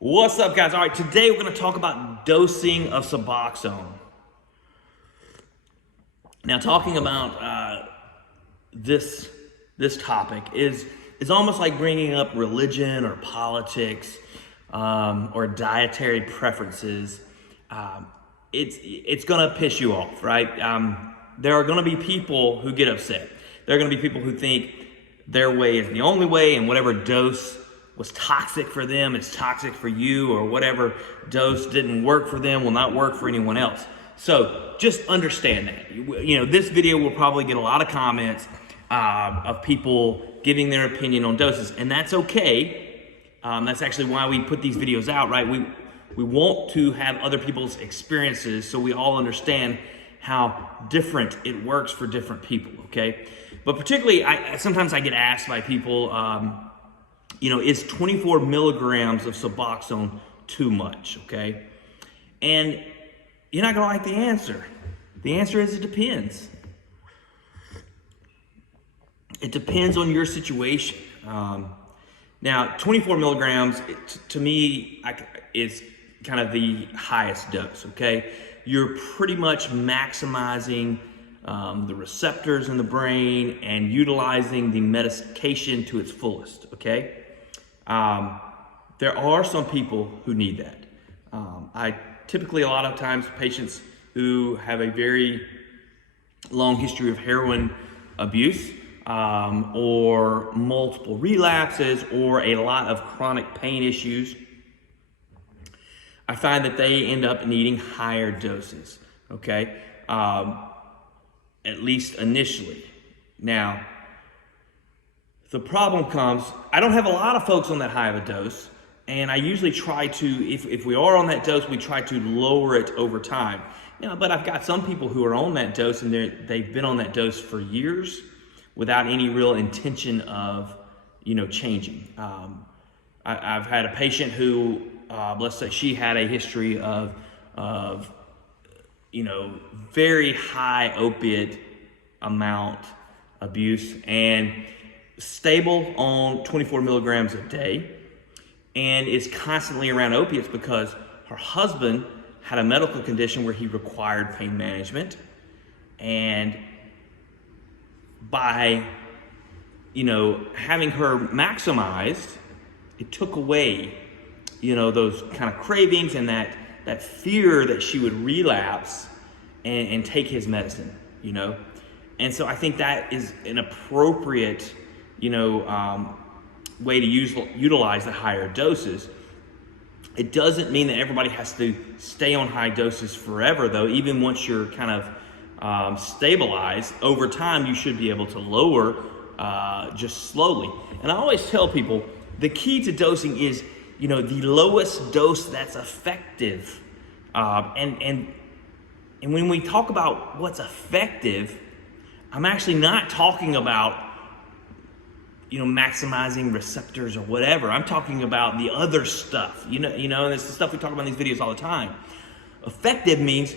What's up, guys? All right, today we're going to talk about dosing of Suboxone. Now, talking about this topic is almost like bringing up religion or politics or dietary preferences. It's going to piss you off, right? There are going to be people who get upset. There are going to be people who think their way is the only way, and whatever dose was toxic for them, it's toxic for you, or whatever dose didn't work for them will not work for anyone else. So just understand that. This video will probably get a lot of comments of people giving their opinion on doses, and that's okay. That's actually why we put these videos out, right? We want to have other people's experiences so we all understand how different it works for different people, okay? But particularly, sometimes I get asked by people, is 24 milligrams of Suboxone too much, okay? And you're not gonna like the answer. The answer is it depends. It depends on your situation. Now, 24 milligrams, to me, is kind of the highest dose, okay? You're pretty much maximizing the receptors in the brain and utilizing the medication to its fullest, okay? There are some people who need that. I typically, a lot of times, patients who have a very long history of heroin abuse or multiple relapses or a lot of chronic pain issues, I find that they end up needing higher doses, okay? At least initially. Now, the problem comes, I don't have a lot of folks on that high of a dose, and I usually try to, if we are on that dose, we try to lower it over time. But I've got some people who are on that dose and they've been on that dose for years without any real intention of, changing. I've had a patient who, let's say she had a history of very high opiate amount abuse and stable on 24 milligrams a day and is constantly around opiates because her husband had a medical condition where he required pain management, and by having her maximized, it took away those kind of cravings and that fear that she would relapse and take his medicine, and so I think that is an appropriate way to utilize the higher doses. It doesn't mean that everybody has to stay on high doses forever, though. Even once you're kind of stabilized, over time you should be able to lower just slowly. And I always tell people the key to dosing is the lowest dose that's effective. And when we talk about what's effective, I'm actually not talking about maximizing receptors or whatever. I'm talking about the other stuff, and it's the stuff we talk about in these videos all the time. Effective means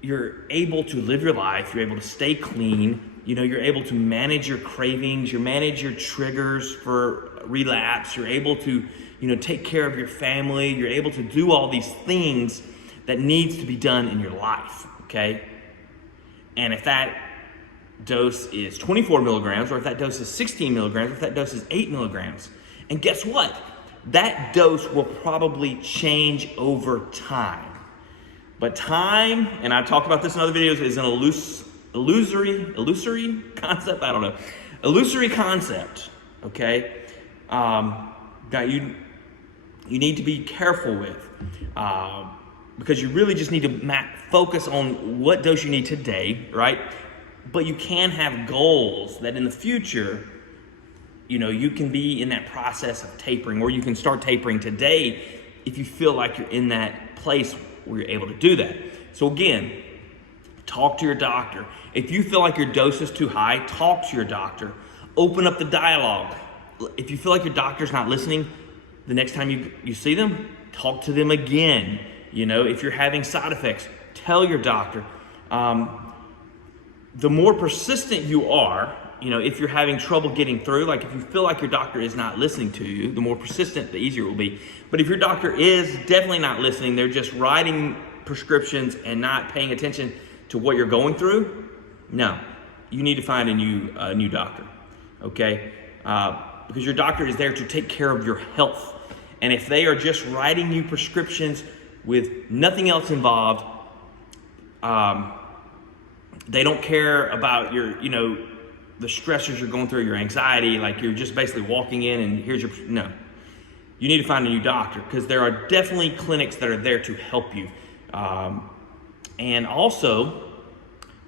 you're able to live your life, you're able to stay clean, you're able to manage your cravings, you manage your triggers for relapse, you're able to, take care of your family, you're able to do all these things that needs to be done in your life, okay? And if that dose is 24 milligrams, or if that dose is 16 milligrams, or if that dose is 8 milligrams. And guess what? That dose will probably change over time. But time, and I've talked about this in other videos, is an illusory concept? I don't know. Illusory concept, okay? That you need to be careful with. Because you really just need to focus on what dose you need today, right? But you can have goals that in the future, you can be in that process of tapering, or you can start tapering today if you feel like you're in that place where you're able to do that. So again, talk to your doctor. If you feel like your dose is too high, talk to your doctor. Open up the dialogue. If you feel like your doctor's not listening, the next time you see them, talk to them again. If you're having side effects, tell your doctor. The more persistent you are, if you're having trouble getting through, like if you feel like your doctor is not listening to you, the more persistent, the easier it will be. But if your doctor is definitely not listening, they're just writing prescriptions and not paying attention to what you're going through, no, you need to find a new doctor, okay? Because your doctor is there to take care of your health. And if they are just writing you prescriptions with nothing else involved, they don't care about your, the stressors you're going through, your anxiety, like you're just basically walking in and here's no. You need to find a new doctor because there are definitely clinics that are there to help you. And also,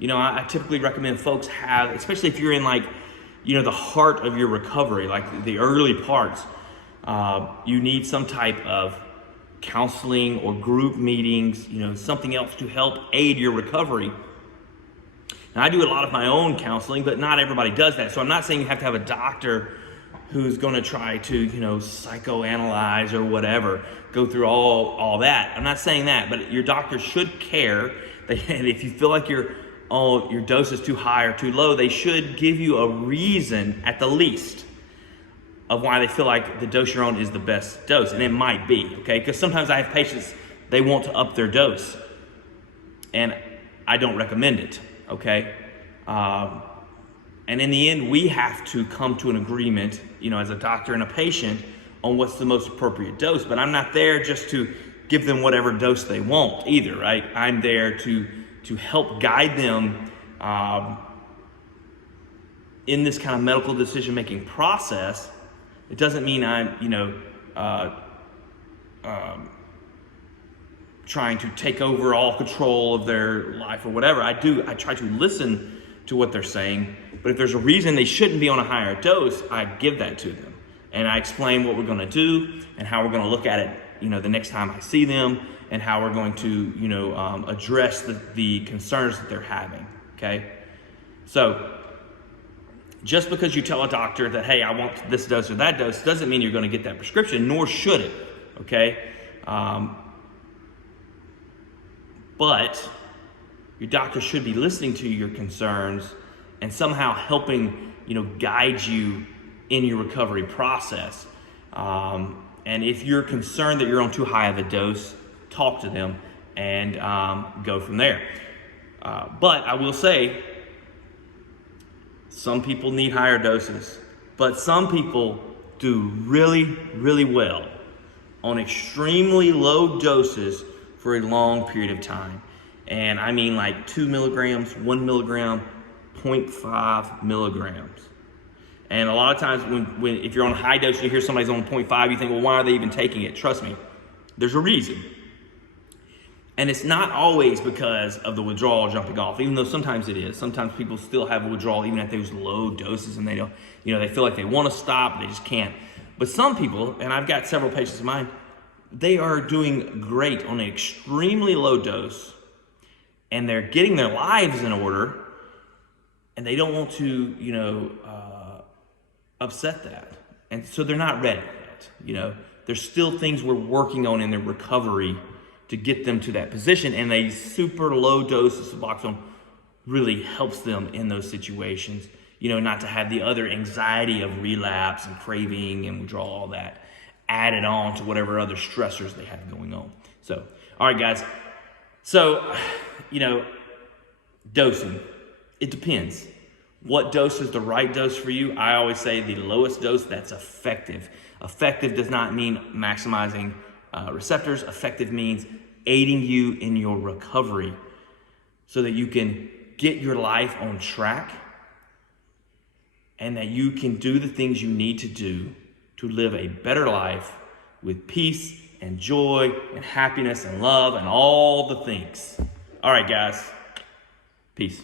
I typically recommend folks have, especially if you're in the heart of your recovery, like the early parts, you need some type of counseling or group meetings, something else to help aid your recovery. Now, I do a lot of my own counseling, but not everybody does that. So I'm not saying you have to have a doctor who's going to try to, psychoanalyze or whatever, go through all that. I'm not saying that, but your doctor should care that if you feel like your dose is too high or too low, they should give you a reason at the least of why they feel like the dose you're on is the best dose. And it might be, okay? Because sometimes I have patients, they want to up their dose, and I don't recommend it, okay? And in the end, we have to come to an agreement, as a doctor and a patient on what's the most appropriate dose. But I'm not there just to give them whatever dose they want either, right? I'm there to help guide them in this kind of medical decision-making process. It doesn't mean I'm, trying to take over all control of their life or whatever. I try to listen to what they're saying, but if there's a reason they shouldn't be on a higher dose, I give that to them. And I explain what we're gonna do and how we're gonna look at it, the next time I see them, and how we're going to, address the concerns that they're having, okay? So, just because you tell a doctor that, hey, I want this dose or that dose, doesn't mean you're gonna get that prescription, nor should it, okay? But your doctor should be listening to your concerns and somehow helping, guide you in your recovery process. And if you're concerned that you're on too high of a dose, talk to them and go from there. But I will say, some people need higher doses, but some people do really, really well on extremely low doses for a long period of time. And I mean like 2 milligrams, 1 milligram, 0.5 milligrams. And a lot of times if you're on a high dose and you hear somebody's on 0.5, you think, well, why are they even taking it? Trust me, there's a reason. And it's not always because of the withdrawal jumping off, even though sometimes it is. Sometimes people still have a withdrawal even at those low doses, and they don't, they feel like they want to stop, they just can't. But some people, and I've got several patients of mine, they are doing great on an extremely low dose, and they're getting their lives in order, and they don't want to, upset that. And so they're not ready yet, There's still things we're working on in their recovery to get them to that position, and a super low dose of Suboxone really helps them in those situations, not to have the other anxiety of relapse and craving and withdrawal, all that added on to whatever other stressors they have going on. So, all right, guys. So, dosing, it depends. What dose is the right dose for you? I always say the lowest dose that's effective. Effective does not mean maximizing receptors. Effective means aiding you in your recovery so that you can get your life on track and that you can do the things you need to do to live a better life with peace and joy and happiness and love and all the things. All right, guys. Peace.